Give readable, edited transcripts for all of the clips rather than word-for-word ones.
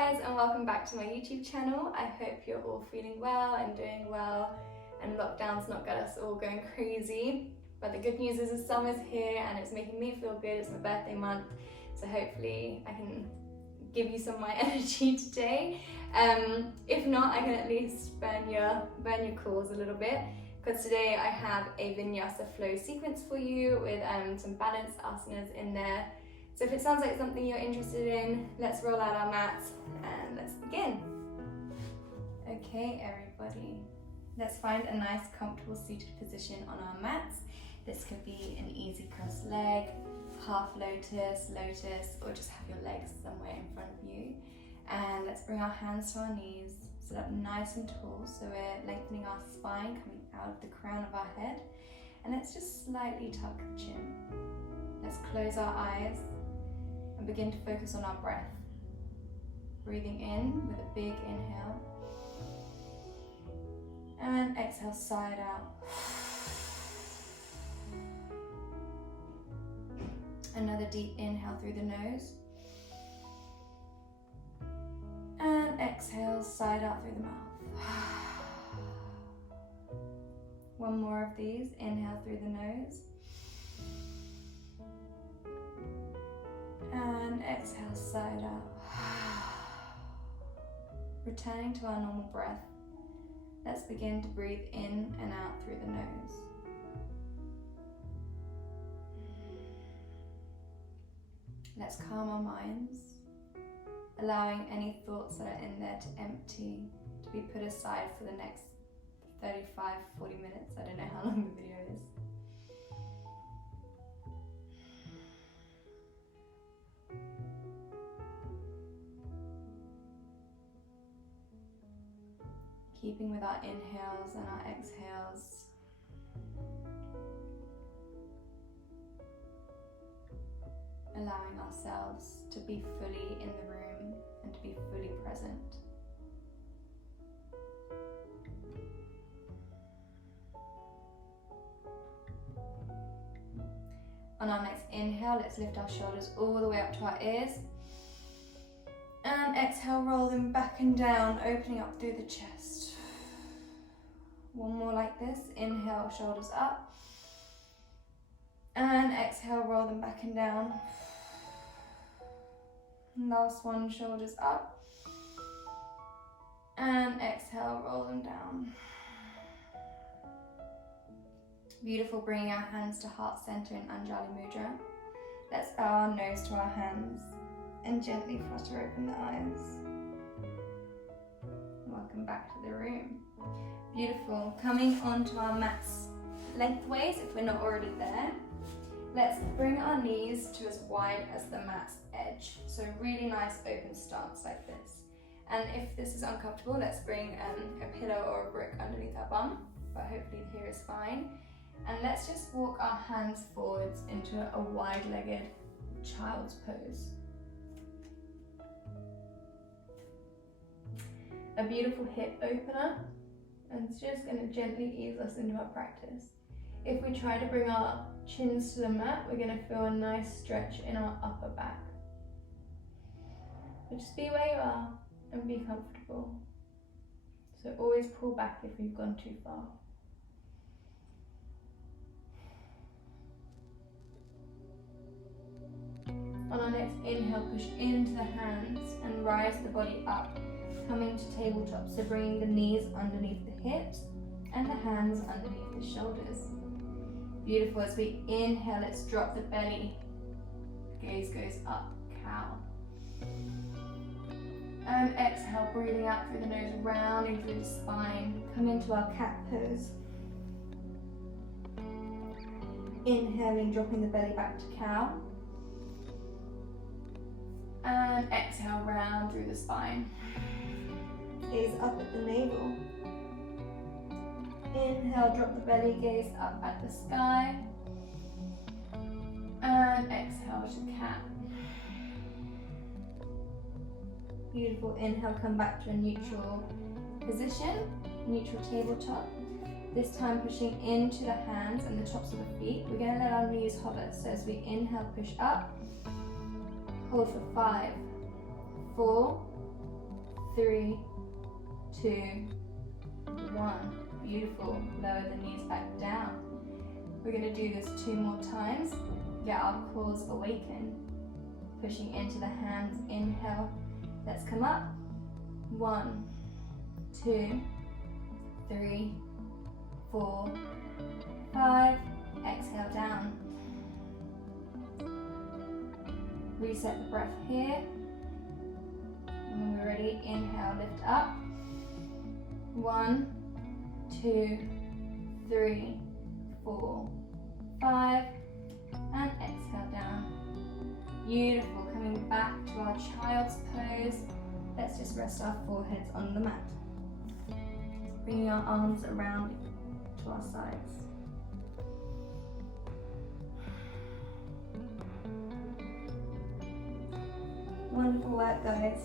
guys, and welcome back to my YouTube channel. I hope you're all feeling well and doing well, and lockdown's not got us all going crazy. But the good news is the summer's here and it's making me feel good. It's my birthday month, so hopefully I can give you some of my energy today. If not, I can at least burn your cores a little bit, because today I have a Vinyasa flow sequence for you with some balanced asanas in there. So if it sounds like something you're interested in, let's roll out our mats and let's begin. Okay, everybody, let's find a nice, comfortable seated position on our mats. This could be an easy crossed leg, half lotus, or just have your legs somewhere in front of you. And let's bring our hands to our knees, sit up nice and tall, so we're lengthening our spine, coming out of the crown of our head. And let's just slightly tuck the chin. Let's close our eyes and begin to focus on our breath. Breathing in with a big inhale, and exhale, side out. Another deep inhale through the nose, and exhale, side out through the mouth. One more of these. Inhale through the nose, and exhale, side out. Returning to our normal breath, let's begin to breathe in and out through the nose. Let's calm our minds, allowing any thoughts that are in there to empty, to be put aside for the next 35-40 minutes. I don't know how long the video is. Keeping with our inhales and our exhales. Allowing ourselves to be fully in the room and to be fully present. On our next inhale, let's lift our shoulders all the way up to our ears. And exhale, roll them back and down, opening up through the chest. One more like this. Inhale, shoulders up. And exhale, roll them back and down. Last one, shoulders up. And exhale, roll them down. Beautiful, bringing our hands to heart center in Anjali Mudra. Let's bow our nose to our hands and gently flutter open the eyes. Welcome back to the room. Beautiful. Coming onto our mats lengthways, if we're not already there. Let's bring our knees to as wide as the mat's edge. So really nice open stance like this. And if this is uncomfortable, let's bring a pillow or a brick underneath our bum, but hopefully here is fine. And let's just walk our hands forwards into a wide-legged child's pose. A beautiful hip opener, and it's just going to gently ease us into our practice. If we try to bring our chins to the mat, we're going to feel a nice stretch in our upper back. But just be where you are and be comfortable. So always pull back if you've gone too far. On our next inhale, push into the hands and rise the body up, coming to tabletop. So bringing the knees underneath the hips and the hands underneath the shoulders. Beautiful. As we inhale, let's drop the belly. Gaze goes up, cow. And exhale, breathing out through the nose, rounding through the spine. Come into our cat pose. Inhaling, dropping the belly back to cow. And exhale, round through the spine. Gaze up at the navel. Inhale, drop the belly, gaze up at the sky. And exhale to cat. Beautiful. Inhale, come back to a neutral position, neutral tabletop. This time pushing into the hands and the tops of the feet. We're going to let our knees hover. So as we inhale, push up. Hold for 5, 4, 3, 2, 1. Beautiful. Lower the knees back down. We're going to do this 2 more times. Get our cores awakened. Pushing into the hands. Inhale. Let's come up. 1, 2, 3, 4, 5. Exhale down. Reset the breath here. And when we're ready, inhale, lift up. 1, 2, 3, 4, 5. And exhale down. Beautiful. Coming back to our child's pose. Let's just rest our foreheads on the mat. Bringing our arms around to our sides. Wonderful work, guys.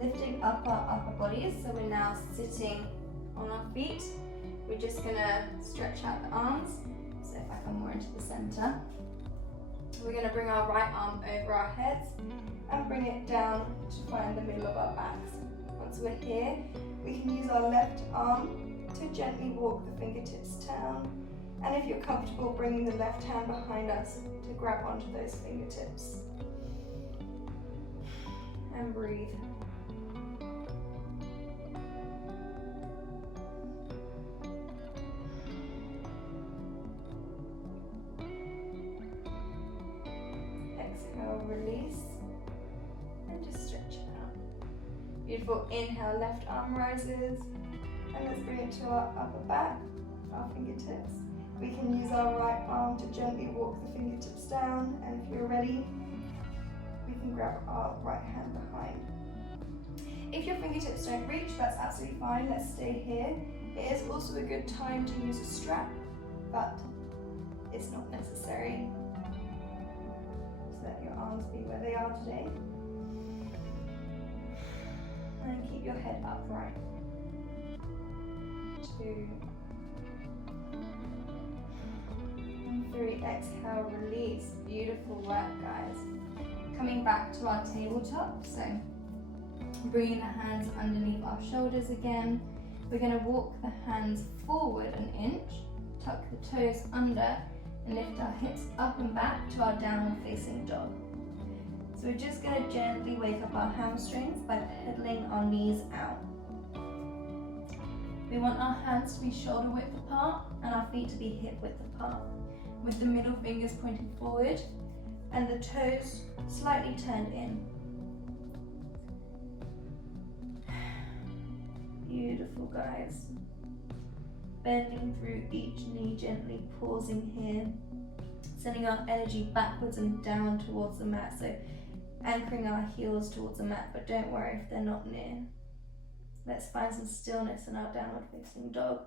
Lifting up our upper bodies, so we're now sitting on our feet. We're just gonna stretch out the arms, so if I come more into the center. We're gonna bring our right arm over our heads and bring it down to find the middle of our backs. Once we're here, we can use our left arm to gently walk the fingertips down. And if you're comfortable, bringing the left hand behind us to grab onto those fingertips. And breathe. Exhale, release, and just stretch it out. Beautiful. Inhale, left arm rises, and let's bring it to our upper back, our fingertips. We can use our right arm to gently walk the fingertips down, and if you're ready, we can grab our right hand behind. If your fingertips don't reach, that's absolutely fine. Let's stay here. It is also a good time to use a strap, but it's not necessary. Just let your arms be where they are today. And keep your head upright. 2 and 3. Exhale, release. Beautiful work, guys. Coming back to our tabletop, so bringing the hands underneath our shoulders again. We're going to walk the hands forward an inch, tuck the toes under, and lift our hips up and back to our downward facing dog. So we're just going to gently wake up our hamstrings by pedaling our knees out. We want our hands to be shoulder width apart and our feet to be hip width apart, with the middle fingers pointing forward and the toes slightly turned in. Beautiful, guys. Bending through each knee, gently pausing here, sending our energy backwards and down towards the mat, so anchoring our heels towards the mat, but don't worry if they're not near. Let's find some stillness in our downward facing dog.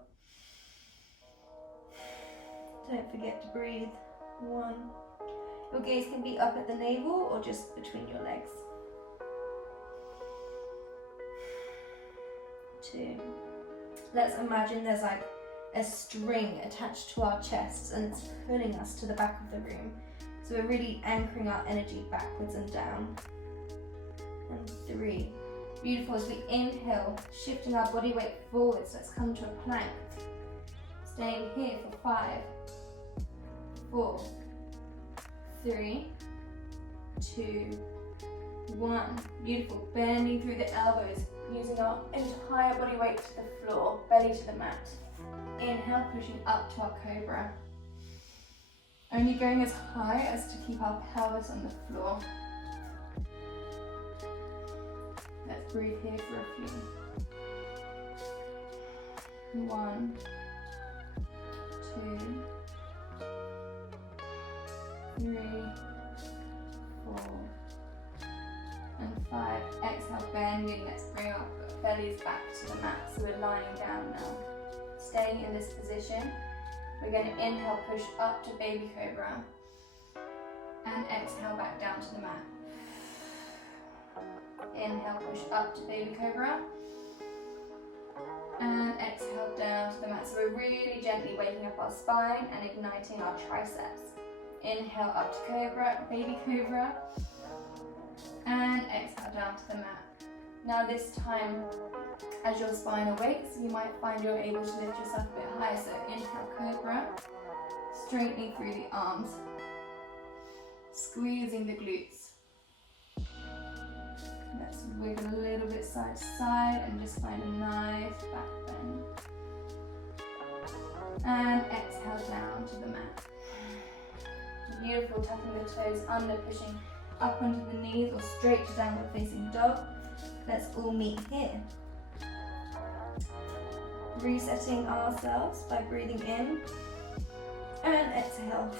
Don't forget to breathe. 1. Your gaze can be up at the navel or just between your legs. 2. Let's imagine there's like a string attached to our chests and it's pulling us to the back of the room. So we're really anchoring our energy backwards and down. And 3. Beautiful. As we inhale, shifting our body weight forwards, let's come to a plank. Staying here for 5, 4, 3, 2, 1. Beautiful. Bending through the elbows, using our entire body weight to the floor, belly to the mat. Inhale, pushing up to our cobra. Only going as high as to keep our pelvis on the floor. Let's breathe here for a few. 1, 2, 3, 4, and 5. Exhale, bending. Let's bring our bellies back to the mat. So we're lying down now. Staying in this position, we're going to inhale, push up to baby cobra, and exhale back down to the mat. Inhale, push up to baby cobra, and exhale down to the mat. So we're really gently waking up our spine and igniting our triceps. Inhale up to cobra, baby cobra, and exhale down to the mat. Now this time, as your spine awakes, you might find you're able to lift yourself a bit higher. So inhale, cobra, straightening through the arms, squeezing the glutes. Let's wiggle a little bit side to side and just find a nice back bend. And exhale down to the mat. Beautiful, tucking the toes under, pushing up onto the knees or straight to downward facing dog. Let's all meet here. Resetting ourselves by breathing in and exhale.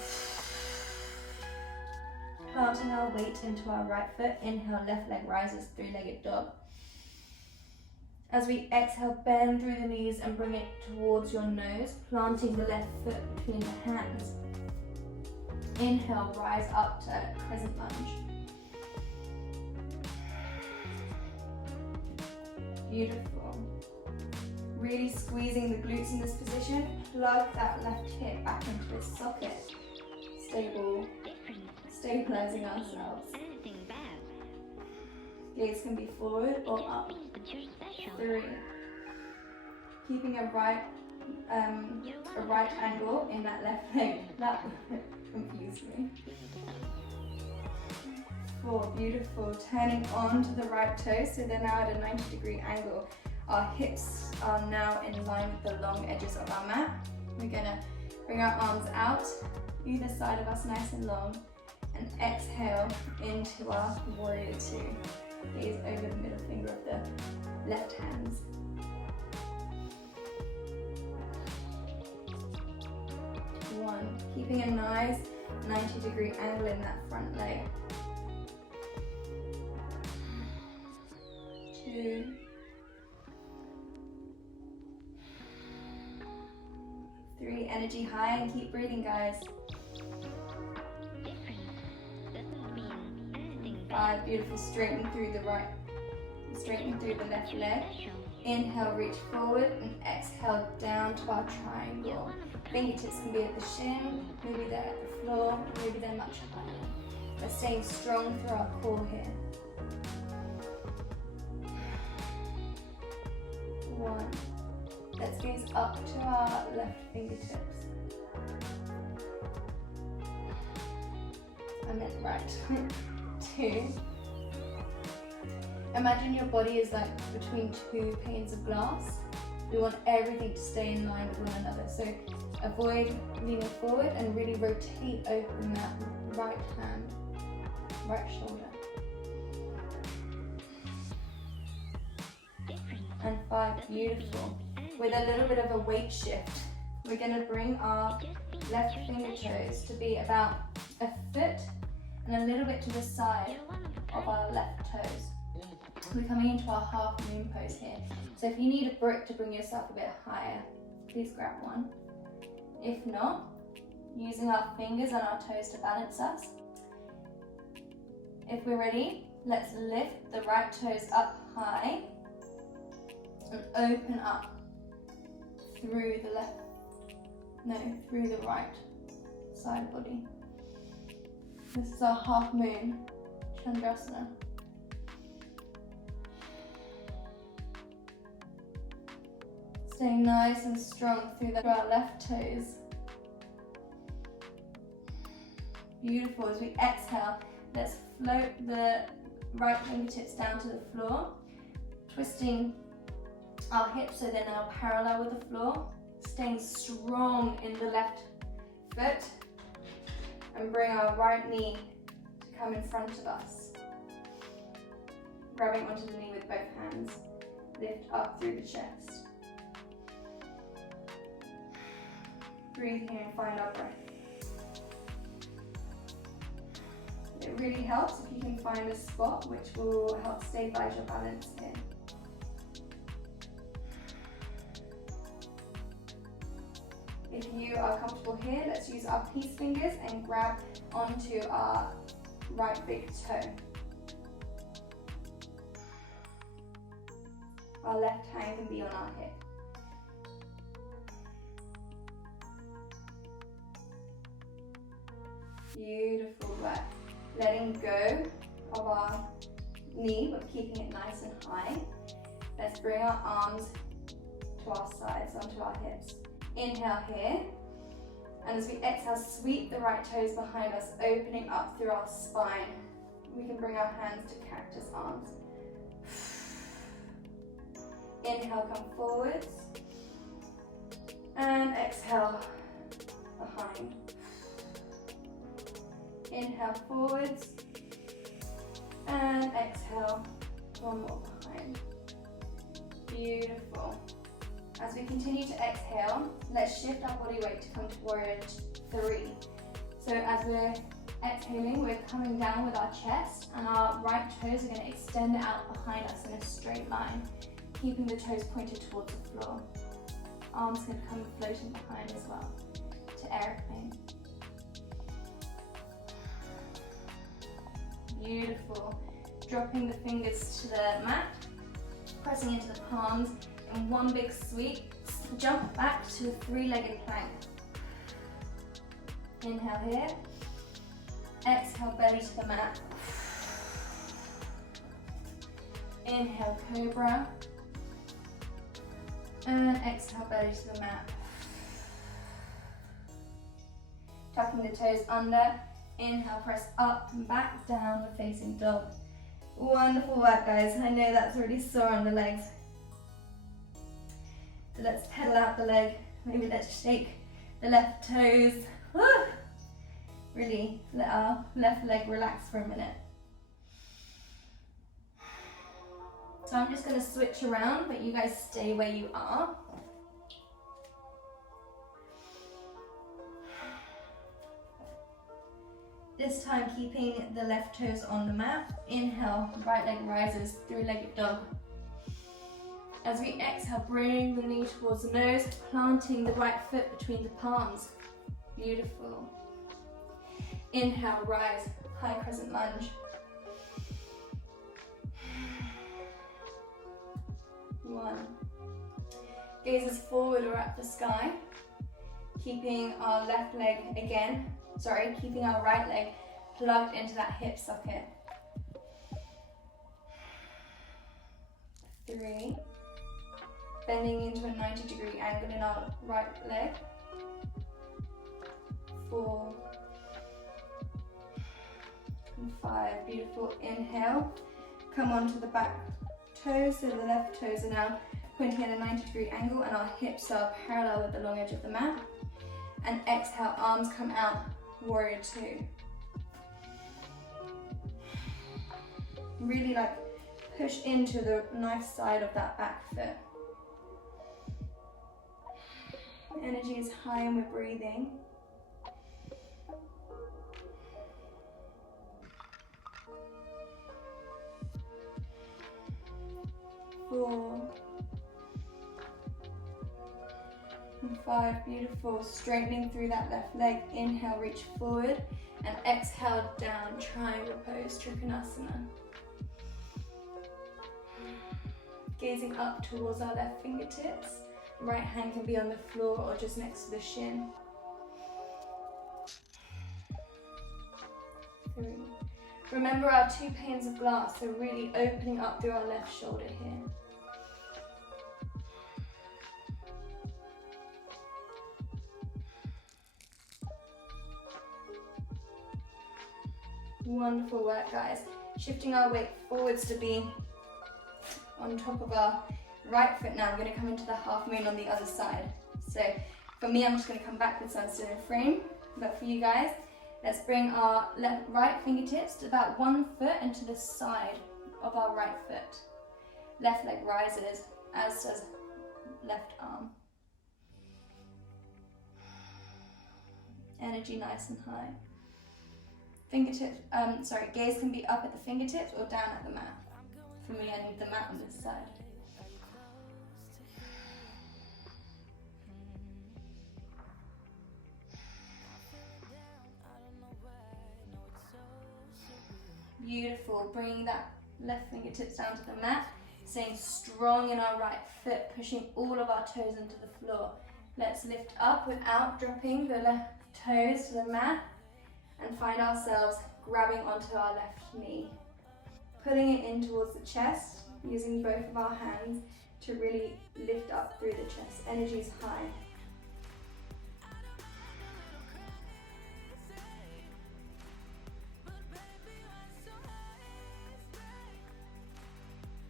Planting our weight into our right foot. Inhale, left leg rises, three-legged dog. As we exhale, bend through the knees and bring it towards your nose, planting the left foot between the hands. Inhale, rise up to crescent lunge. Beautiful. Really squeezing the glutes in this position. Plug that left hip back into its socket. Stabilizing ourselves. Gaze can be forward or up. 3. Keeping a right angle in that left leg. That confused me. 4. Beautiful. Turning onto the right toe, so they're now at a 90-degree angle. Our hips are now in line with the long edges of our mat. We're gonna bring our arms out, either side of us nice and long, and exhale into our warrior 2. Gaze over the middle finger of the left hands. 1. Keeping a nice 90-degree angle in that front leg. 2. 3. Energy high and keep breathing, guys. 5. Beautiful. Straighten through the left leg. Inhale, reach forward, and exhale down to our triangle. Fingertips can be at the shin, maybe they're at the floor, maybe they're much higher. We're staying strong through our core here. 1. Let's gaze up to our left fingertips. I meant right. 2. Imagine your body is like between 2 panes of glass. We want everything to stay in line with one another. So avoid leaning forward and really rotate open that right hand, right shoulder. And 5, beautiful. With a little bit of a weight shift, we're going to bring our left finger toes to be about a foot and a little bit to the side of our left toes. We're coming into our half moon pose here. So if you need a brick to bring yourself a bit higher, please grab one. If not, using our fingers and our toes to balance us. If we're ready, let's lift the right toes up high and open up through the right side body. This is our half moon Chandrasana. Staying nice and strong through our left toes. Beautiful. As we exhale, let's float the right fingertips down to the floor, twisting our hips so they're now parallel with the floor, staying strong in the left foot, and bring our right knee to come in front of us. Grabbing onto the knee with both hands, lift up through the chest. Breathe here and find our breath. It really helps if you can find a spot which will help stabilize your balance here. If you are comfortable here, let's use our peace fingers and grab onto our right big toe. Our left hand can be on our hip. Beautiful breath. Letting go of our knee, but keeping it nice and high. Let's bring our arms to our sides, onto our hips. Inhale here. And as we exhale, sweep the right toes behind us, opening up through our spine. We can bring our hands to cactus arms. Inhale, come forwards. And exhale, behind. Inhale, forwards. And exhale, one more behind. Beautiful. As we continue to exhale, let's shift our body weight to come to warrior 3. So as we're exhaling, we're coming down with our chest, and our right toes are going to extend out behind us in a straight line, keeping the toes pointed towards the floor. Arms can come floating behind as well, to airplane. Beautiful. Dropping the fingers to the mat, pressing into the palms in one big sweep. Jump back to a 3-legged plank. Inhale here. Exhale, belly to the mat. Inhale, cobra. And exhale, belly to the mat. Tucking the toes under. Inhale, press up and back, downward facing dog. Wonderful work, guys. I know that's really sore on the legs. So let's pedal out the leg. Maybe let's shake the left toes. Woo! Really let our left leg relax for a minute. So I'm just going to switch around, but you guys stay where you are. This time keeping the left toes on the mat. Inhale, right leg rises, 3-legged dog. As we exhale, bring the knee towards the nose, planting the right foot between the palms. Beautiful. Inhale, rise, high crescent lunge. 1. Gazes forward or at the sky. Keeping our left leg keeping our right leg plugged into that hip socket. 3. Bending into a 90-degree angle in our right leg. 4. And 5. Beautiful. Inhale. Come onto the back toes, so the left toes are now pointing at a 90-degree angle and our hips are parallel with the long edge of the mat. And exhale, arms come out, warrior 2. Really push into the nice side of that back foot. Energy is high and we're breathing. 4. And 5, beautiful. Straightening through that left leg. Inhale, reach forward, and exhale down, triangle pose, Trikonasana. Gazing up towards our left fingertips. Right hand can be on the floor or just next to the shin. 3. Remember our 2 panes of glass, so really opening up through our left shoulder here. Wonderful work, guys. Shifting our weight forwards to be on top of our right foot now. I'm going to come into the half moon on the other side. So for me, I'm just going to come backwards so I'm still in frame. But for you guys, let's bring our right fingertips to about 1 foot into the side of our right foot. Left leg rises, as does left arm. Energy nice and high. Gaze can be up at the fingertips or down at the mat. For me, I need the mat on this side. Beautiful, bringing that left fingertips down to the mat, staying strong in our right foot, pushing all of our toes into the floor. Let's lift up without dropping the left toes to the mat and find ourselves grabbing onto our left knee. pulling it in towards the chest, using both of our hands to really lift up through the chest. Energy is high.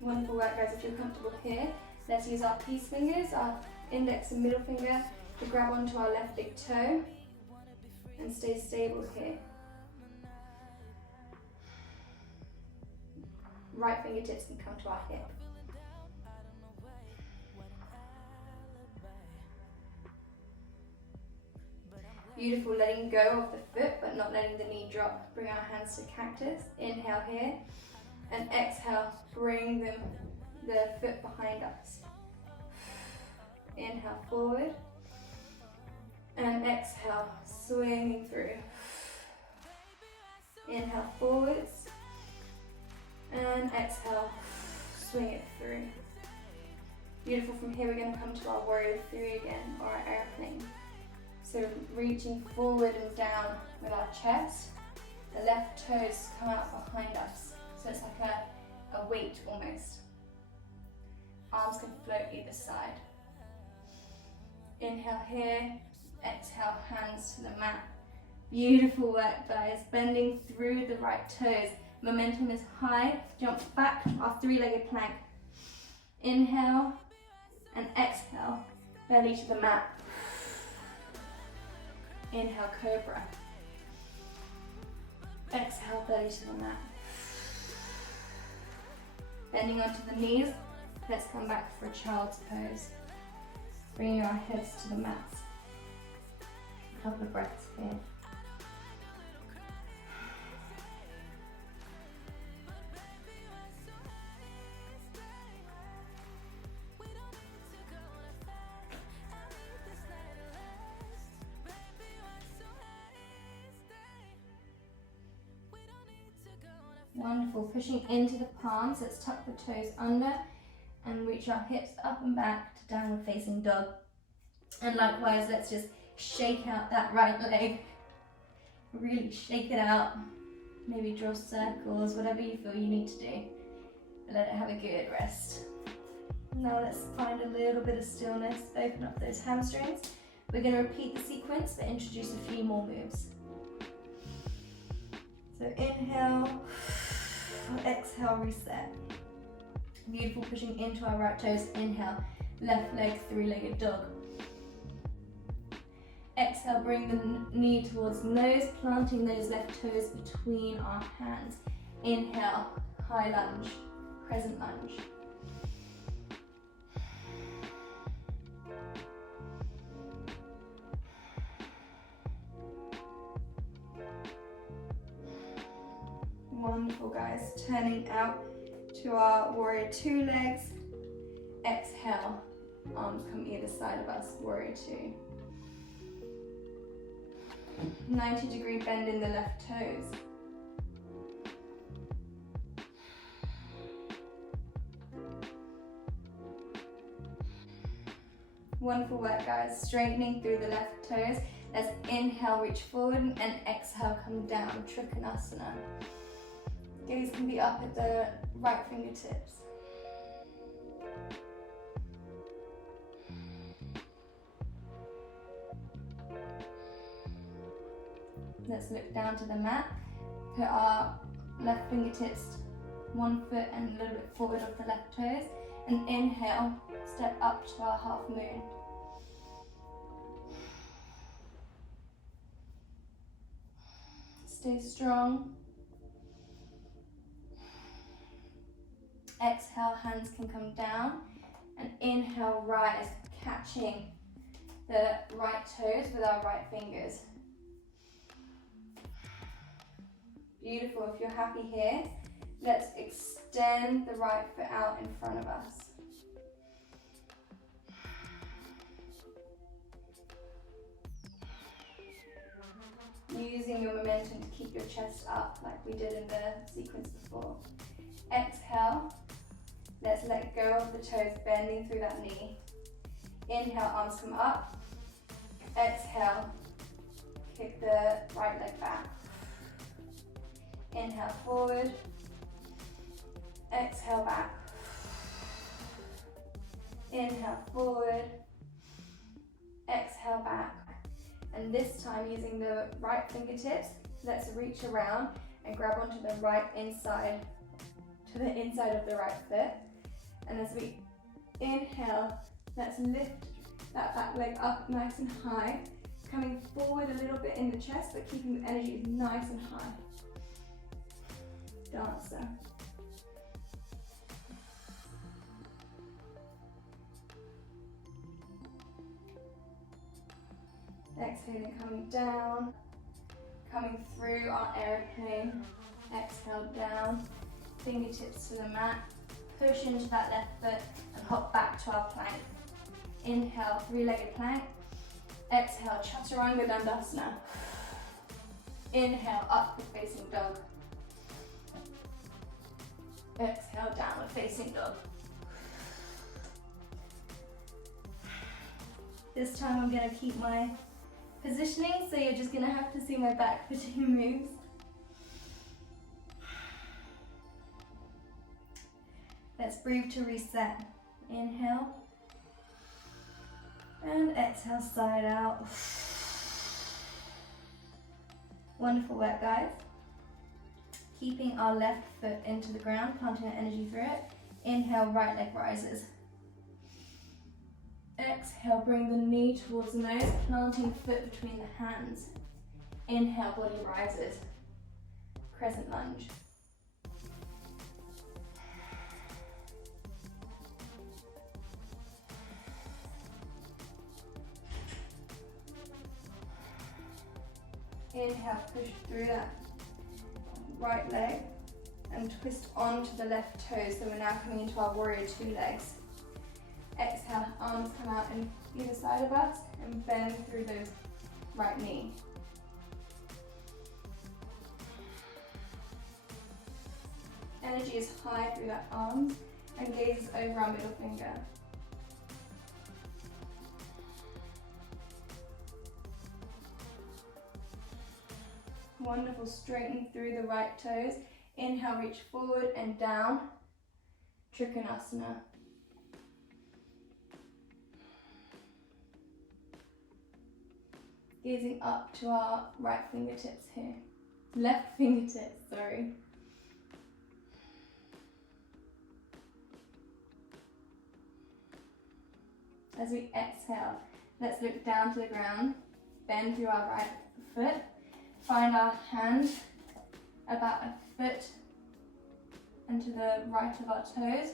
Wonderful work, guys. If you're comfortable here, let's use our peace fingers, our index and middle finger, to grab onto our left big toe and stay stable here. Right fingertips can come to our hip. Beautiful, letting go of the foot but not letting the knee drop. Bring our hands to cactus. Inhale here. And exhale, bring the foot behind us. Inhale forward. And exhale, swinging through. Inhale forwards. And exhale, swing it through. Beautiful. From here, we're going to come to our warrior three again, or our airplane. So reaching forward and down with our chest. The left toes come out behind us. So it's like a weight almost. Arms can float either side. Inhale here, exhale, hands to the mat. Beautiful work, guys. Bending through the right toes. Momentum is high. Jump back, our three-legged plank. Inhale and exhale, belly to the mat. Inhale, cobra. Exhale, belly to the mat. Bending onto the knees, let's come back for a child's pose. Bringing our heads to the mats. A couple of breaths here. Wonderful, pushing into the palms, let's tuck the toes under and reach our hips up and back to downward facing dog. And likewise, let's just shake out that right leg. Really shake it out. Maybe draw circles, whatever you feel you need to do. Let it have a good rest. Now let's find a little bit of stillness, open up those hamstrings. We're going to repeat the sequence but introduce a few more moves. So inhale, exhale, reset. Beautiful, pushing into our right toes. Inhale, left leg, three-legged dog. Exhale, bring the knee towards the nose, planting those left toes between our hands. Inhale, high lunge, crescent lunge. Wonderful, guys. Turning out to our warrior two legs. Exhale, arms come either side of us, warrior two. 90-degree bend in the left toes. Wonderful work, guys. Straightening through the left toes. Let's inhale, reach forward, and exhale, come down, Trikonasana. Gaze can be up at the right fingertips. Let's look down to the mat. Put our left fingertips 1 foot and a little bit forward of the left toes. And inhale, step up to our half moon. Stay strong. Exhale, hands can come down. And inhale, rise, catching the right toes with our right fingers. Beautiful. If you're happy here, let's extend the right foot out in front of us. Using your momentum to keep your chest up like we did in the sequence before. Exhale. Let's let go of the toes, bending through that knee. Inhale, arms come up. Exhale, kick the right leg back. Inhale, forward. Exhale back. Inhale forward. Exhale back. And this time using the right fingertips, let's reach around and grab onto the right inside, to the inside of the right foot. And as we inhale, let's lift that back leg up nice and high, coming forward a little bit in the chest, but keeping the energy nice and high. Dancer. Exhaling, coming down, coming through our airplane. Exhale down, fingertips to the mat, push into that left foot and hop back to our plank. Inhale, three-legged plank. Exhale, chaturanga dandasana. Inhale, upward facing dog. Exhale, downward facing dog. This time I'm going to keep my positioning, so you're just going to have to see my back for 2 moves. Let's breathe to reset. Inhale. And exhale, side out. Wonderful work, guys. Keeping our left foot into the ground, planting our energy through it. Inhale, right leg rises. Exhale, bring the knee towards the nose, planting foot between the hands. Inhale, body rises. Crescent lunge. Inhale, push through that right leg and twist onto the left toe. So we're now coming into our warrior 2 legs. Exhale, arms come out on either side of us and bend through the right knee. Energy is high through that arms and gaze over our middle finger. Wonderful, straighten through the right toes. Inhale, reach forward and down. Trikonasana. Gazing up to our right fingertips here. Left fingertips, sorry. As we exhale, let's look down to the ground. Bend through our right foot. Find our hand about a foot and to the right of our toes.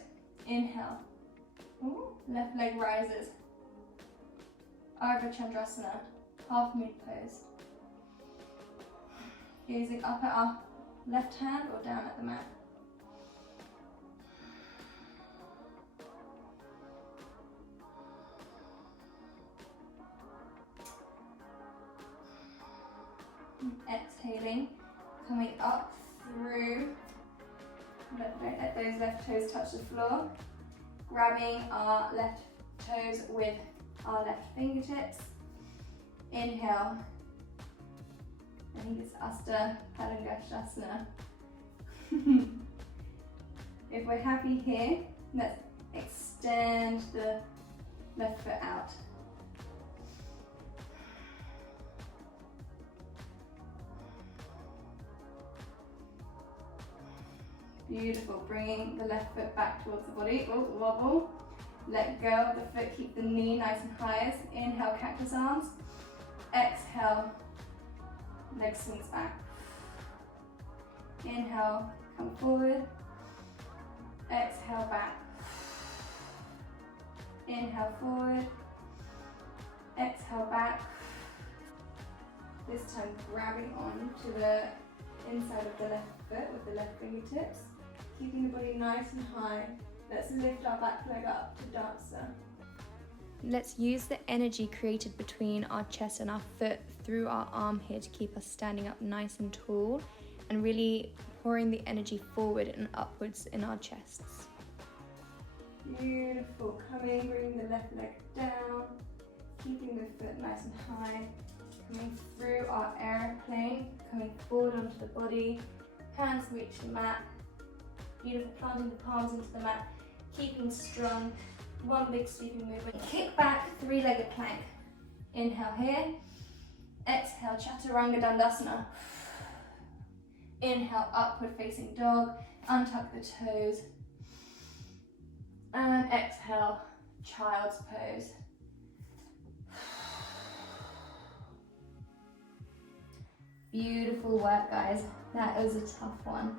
Inhale. Ooh, left leg rises. Ardha Chandrasana, half moon pose. Gazing up at our left hand or down at the mat. Exhaling, coming up through, don't let those left toes touch the floor. Grabbing our left toes with our left fingertips. Inhale. I think it's Asta Padangashasana. If we're happy here, let's extend the left foot out. Beautiful, bringing the left foot back towards the body. Oh, wobble. Let go of the foot, keep the knee nice and high. Inhale, cactus arms. Exhale, leg swings back. Inhale, come forward. Exhale, back. Inhale, forward. Exhale, back. This time grabbing on to the inside of the left foot with the left fingertips. Keeping the body nice and high. Let's lift our back leg up to dancer. Let's use the energy created between our chest and our foot through our arm here to keep us standing up nice and tall and really pouring the energy forward and upwards in our chests. Beautiful. Coming, bringing the left leg down, keeping the foot nice and high. Coming through our airplane, coming forward onto the body, hands reach the mat. Beautiful, planting the palms into the mat, keeping strong. One big sweeping movement. Kick back, three-legged plank. Inhale here. Exhale, Chaturanga Dandasana. Inhale, upward facing dog. Untuck the toes. And exhale, child's pose. Beautiful work, guys. That was a tough one.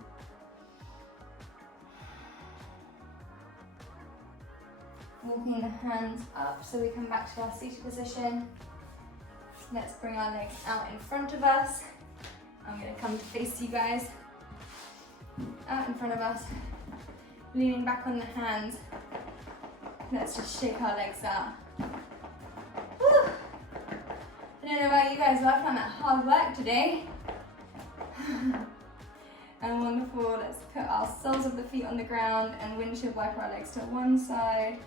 Walking the hands up so we come back to our seated position. Let's bring our legs out in front of us. I'm going to come to face you guys. Out in front of us. Leaning back on the hands. Let's just shake our legs out. Whew. I don't know about you guys, but I found that hard work today. And wonderful. Let's put our soles of the feet on the ground and windshield wiper our legs to one side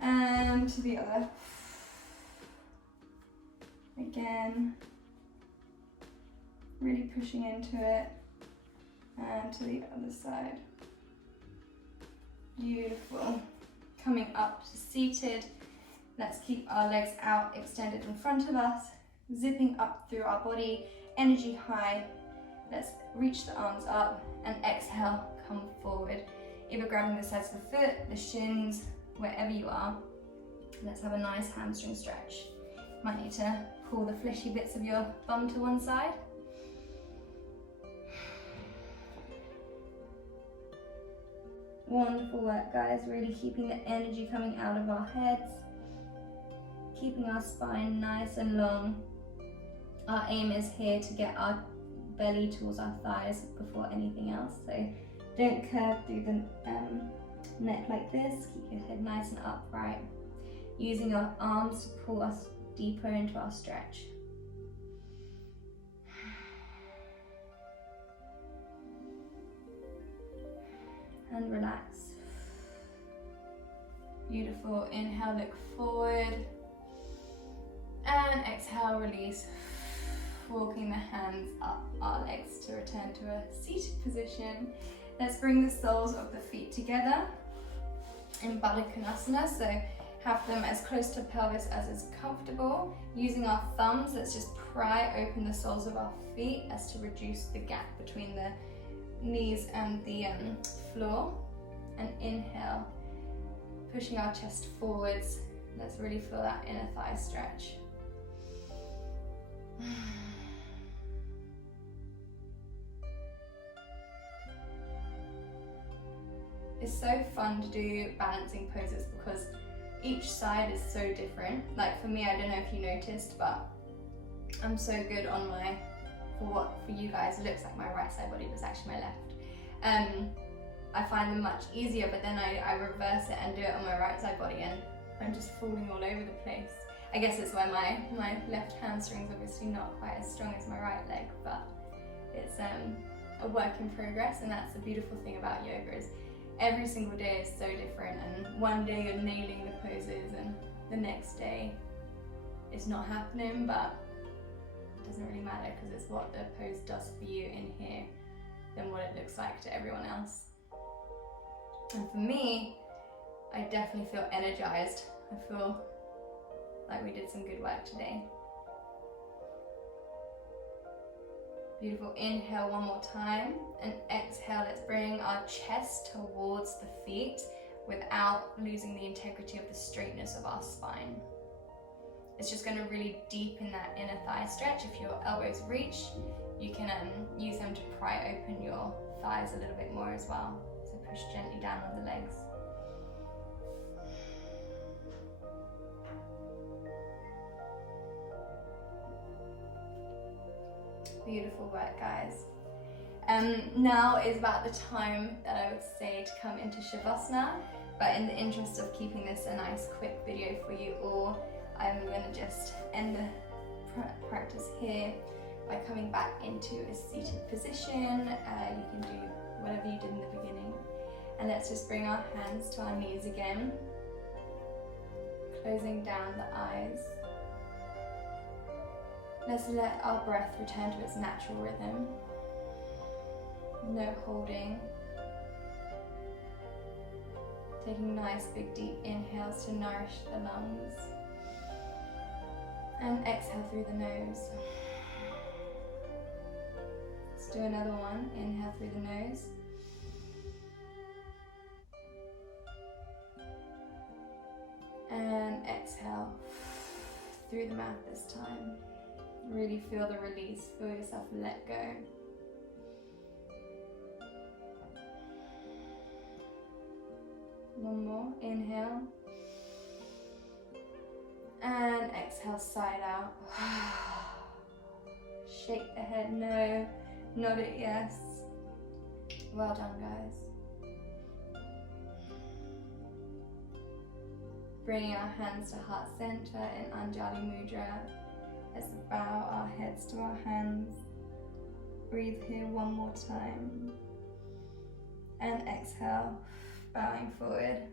and to the other. Again, really pushing into it, and to the other side. Beautiful. Coming up to seated. Let's keep our legs out, extended in front of us, zipping up through our body, energy high. Let's reach the arms up and exhale, come forward. Either grabbing the sides of the foot, the shins, wherever you are. Let's have a nice hamstring stretch. Might need to pull the fleshy bits of your bum to one side. Wonderful work, guys. Really keeping the energy coming out of our heads. Keeping our spine nice and long. Our aim is here to get our belly towards our thighs before anything else. So don't curve through the neck like this. Keep your head nice and upright. Using our arms to pull us deeper into our stretch. And relax. Beautiful. Inhale, look forward. And exhale, release. Walking the hands up our legs to return to a seated position. Let's bring the soles of the feet together in Baddha Konasana. So have them as close to pelvis as is comfortable. Using our thumbs, let's just pry open the soles of our feet as to reduce the gap between the knees and the floor. And inhale, pushing our chest forwards. Let's really feel that inner thigh stretch. It's so fun to do balancing poses because each side is so different. Like for me, I don't know if you noticed, but I'm so good on my, for what for you guys looks like my right side body, but it's actually my left. I find them much easier, but then I reverse it and do it on my right side body and I'm just falling all over the place. I guess it's why my left hamstring's obviously not quite as strong as my right leg, but it's a work in progress, and that's the beautiful thing about yoga is every single day is so different, and one day you're nailing the poses and the next day it's not happening, but it doesn't really matter because it's what the pose does for you in here than what it looks like to everyone else. And for me, I definitely feel energized. I feel like we did some good work today. Beautiful. Inhale one more time and exhale. Let's bring our chest towards the feet without losing the integrity of the straightness of our spine. It's just going to really deepen that inner thigh stretch. If your elbows reach, you can use them to pry open your thighs a little bit more as well. So push gently down on the legs. Beautiful work, guys. Now is about the time that I would say to come into Shavasana, but in the interest of keeping this a nice quick video for you all, I'm going to just end the practice here by coming back into a seated position. You can do whatever you did in the beginning. And let's just bring our hands to our knees again, closing down the eyes. Let's let our breath return to its natural rhythm. No holding, Taking nice big deep inhales to nourish the lungs. And exhale through the nose. Let's do another one. Inhale through the nose. And exhale through the mouth this time. Really feel the release. Feel yourself let go. One more. Inhale. And exhale, side out. Shake the head no. Nod it yes. Well done, guys. Bringing our hands to heart center in Anjali Mudra. Let's bow our heads to our hands. Breathe here one more time. And exhale, bowing forward.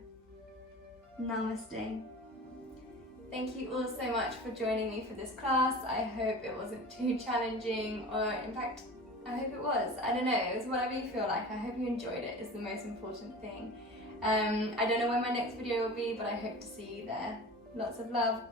Namaste. Thank you all so much for joining me for this class. I hope it wasn't too challenging, or in fact, I hope it was. I don't know, it was whatever you feel like. I hope you enjoyed it, is the most important thing. I don't know when my next video will be, but I hope to see you there. Lots of love.